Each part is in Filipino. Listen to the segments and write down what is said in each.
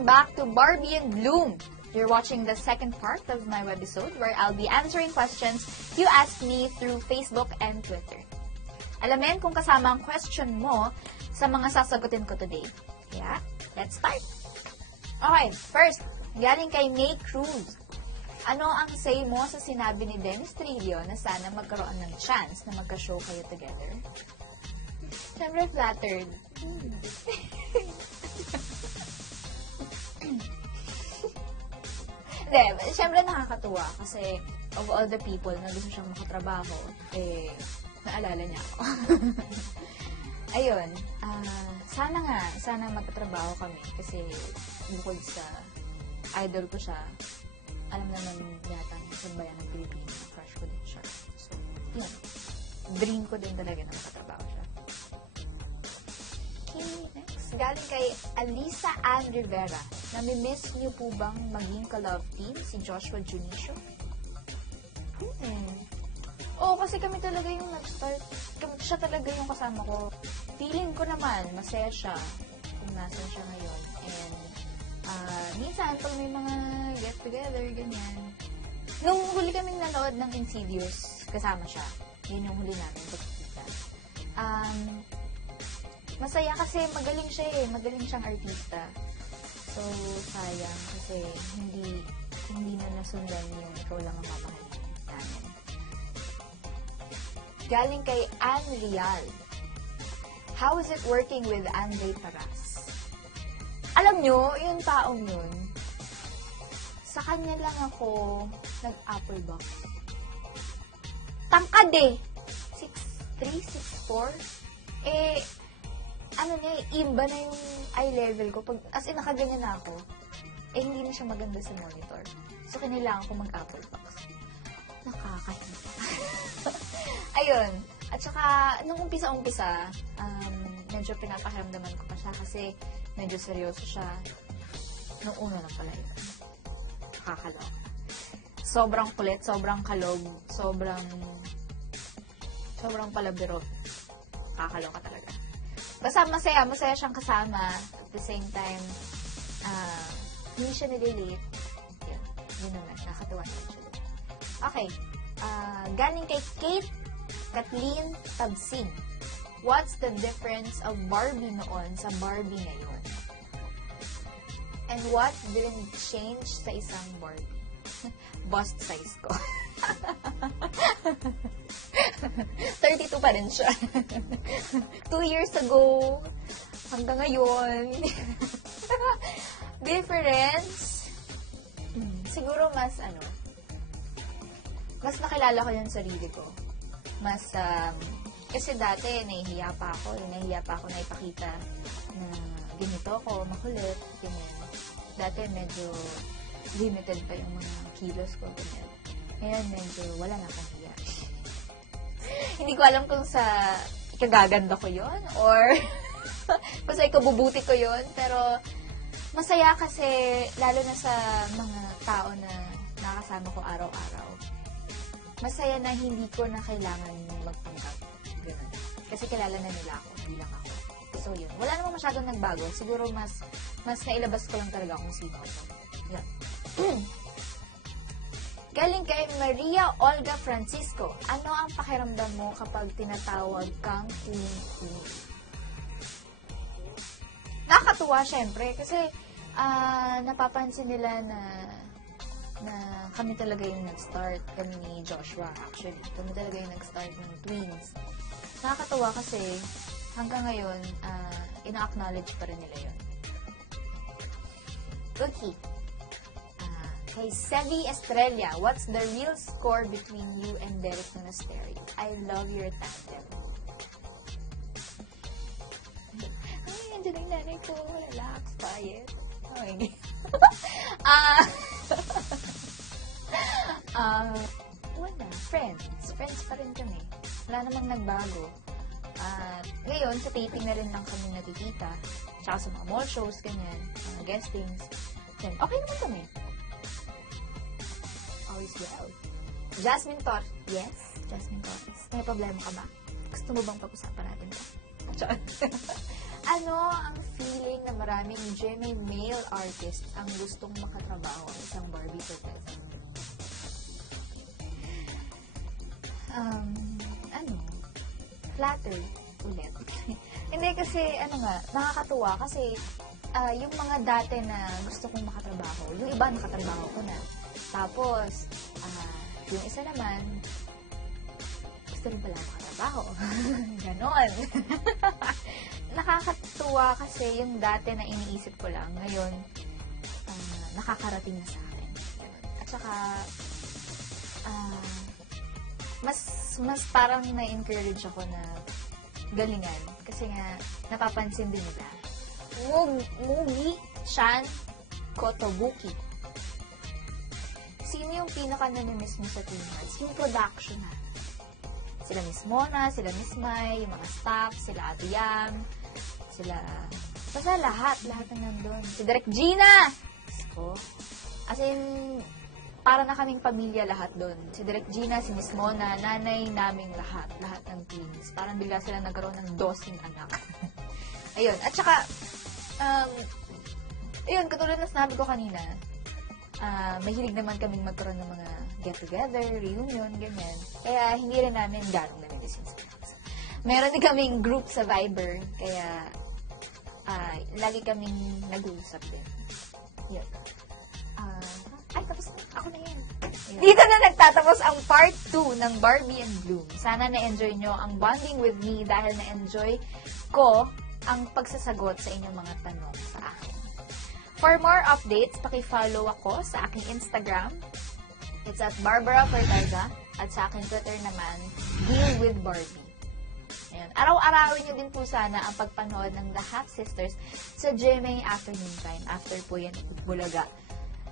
welcome back to Barbie and Bloom. You're watching the second part of my webisode where I'll be answering questions you asked me through Facebook and Twitter. Alamin kung kasama ang question mo sa mga sasagutin ko today. Kaya, let's start! Okay, first, galing kay May Cruz. Ano ang say mo sa sinabi ni Dennis Trillo na sana magkaroon ng chance na magka-show kayo together? Siyempre flattered. Hindi, siyempre nakakatuwa kasi of all the people na gusto siyang makatrabaho, naalala niya ako. Ayun, sana magkatrabaho kami kasi bukod sa idol ko siya, alam naman yata sa bayan ng Pilipinas, crush ko din siya. So, yun. Dream ko din talaga na makatrabaho siya. Okay, next. Galing kay Alisa Ann Rivera. Nami-miss niyo po bang maging ka-love team si Joshua Junicio? Oo, kasi kami talaga yung nag-start. Siya talaga yung kasama ko. Feeling ko naman, masaya siya kung nasan siya ngayon. And, minsan, pag may mga get-together, ganyan. Nung huli kaming nanood ng Insidious, kasama siya. Yun yung huli namin pagkikita. Masaya kasi magaling siya magaling siyang artista. So, sayang kasi hindi na nasundan yung ikaw lang ang mamahalin namin. Galing kay Anne Rial. How is it working with Andre Taras? Alam nyo, yung taong yun, sa kanya lang ako nag-apple box. Tangkad eh! 6'3", 6'4". Iba na yung eye level ko. As in, nakaganyan na ako, hindi na siya maganda sa monitor. So, kinailangan ko mag-apple box. Nakakahiya. Ayun. At saka, nung umpisa-umpisa, medyo pinapakiramdaman ko pa siya kasi medyo seryoso siya. Nung una lang pala ito. Nakakaloka. Sobrang kulit, sobrang kalog, sobrang palabiro. Nakakaloka talaga. Basta masaya siyang kasama. At the same time, hindi siya nililate. Yun naman, nakakatuwa siya. Okay. Galing kay Kate Kathleen Tabsing. What's the difference of Barbie noon sa Barbie ngayon? And what didn't change sa isang Barbie? Bust size ko. 32 pa rin siya. 2 years ago, hanggang ngayon. Difference? Siguro mas nakilala ko yung sarili ko. Mas, kasi dati, nahihiya pa ako na ipakita na ganito ako, makulit, ganyan. Dati, medyo limited pa yung mga kilos ko, ganyan. Ngayon, medyo wala na akong hiya. Hindi ko alam kung sa ikagaganda ko yon or kung sa ikabubuti ko yon, pero masaya kasi, lalo na sa mga tao na nakasama ko araw-araw. Masaya na hindi ko na kailangan magpanggap. Ganun. Kasi kilala na nila ako, bilang ako. So, yun. Wala namang masyadong nagbago. Siguro mas nailabas ko lang talaga kung sino ako. Yeah. Galing kay Maria Olga Francisco. Ano ang pakiramdam mo kapag tinatawag kang Queen? Nakakatuwa, syempre. Kasi, napapansin nila na kami talaga yung nag-start, kami ni Joshua, actually. Kami talaga yung nag-start ng twins. Nakakatawa kasi hanggang ngayon, ina-acknowledge pa rin nila yun. Okay. Kay Sevi Estrella, what's the real score between you and Derek Monasterio? I love your tandem. Ay, andyan ang nanay ko. Relax, quiet. Oh my God. Wala. Friends pa rin kami. Wala namang nagbago. Ngayon, sa taping na rin lang kami nakikita. Tsaka sa mga mall shows, ganyan. Mga guestings. Then, okay naman kami. Always well. Jasmine Torres. Yes, Jasmine Torres. May problema ka ba? Gusto mo bang pag-usapan natin ito? Ano ang feeling na maraming GMA male artist ang gustong makatrabaho ng isang Barbie Forteza? Flattered ulit. Hindi kasi, nakakatuwa kasi yung mga dati na gusto kong makatrabaho, yung iba nakatrabaho ko na. Tapos, yung isa naman, gusto rin pala makatrabaho. Ganon. Nakakatuwa kasi yung dati na iniisip ko lang, ngayon, nakakarating na sa akin. Ganon. At saka, mas parang na-encourage ako na galingan. Kasi nga, napapansin din nila. Mugi Chan Kotobuki. Sino yung pinaka-namimiss mo sa Teen Months? Yung production na. Sila Miss Mona, sila Miss Mai, yung mga staff, sila Ate Yam, sila... Basta lahat na nandun. Si Direk Gina! Ko. As in, para na kaming pamilya lahat doon. Si Direk Gina, si Miss Mona, nanay naming lahat ng teens. Parang bigla sila nagkaroon ng 12 anak. Ayun. At saka, ayun, katulad na sinabi ko kanina, mahilig naman kaming magkaroon ng mga get-together, reunion, ganyan. Kaya hindi rin namin ganong namimiss yung Skrillex. Meron din kaming group sa Viber, kaya lagi kaming nag-uusap din. Yun. Tapos ako na yan. Yun. Dito na nagtatapos ang part 2 ng Barbie and Bloom. Sana na-enjoy nyo ang bonding with me dahil na-enjoy ko ang pagsasagot sa inyong mga tanong sa akin. For more updates, paki-follow ako sa aking Instagram. It's at Barbara Forteza. At sa aking Twitter naman, Deal with Barbie. Ayan. Araw-arawin nyo din po sana ang pagpanood ng The Half Sisters sa GMA Afternoon Time. After po yan, Bulaga.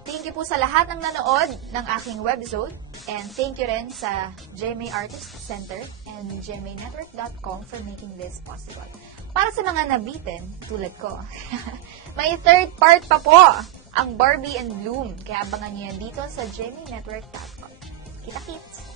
Thank you po sa lahat ng nanood ng aking webisode. And thank you rin sa GMA Artist Center and gmanetwork.com for making this possible. Para sa mga nabitin, tulad ko, may third part pa po ang Barbie and Bloom. Kaya abangan nyo yan dito sa gmanetwork.com. Kita-kits!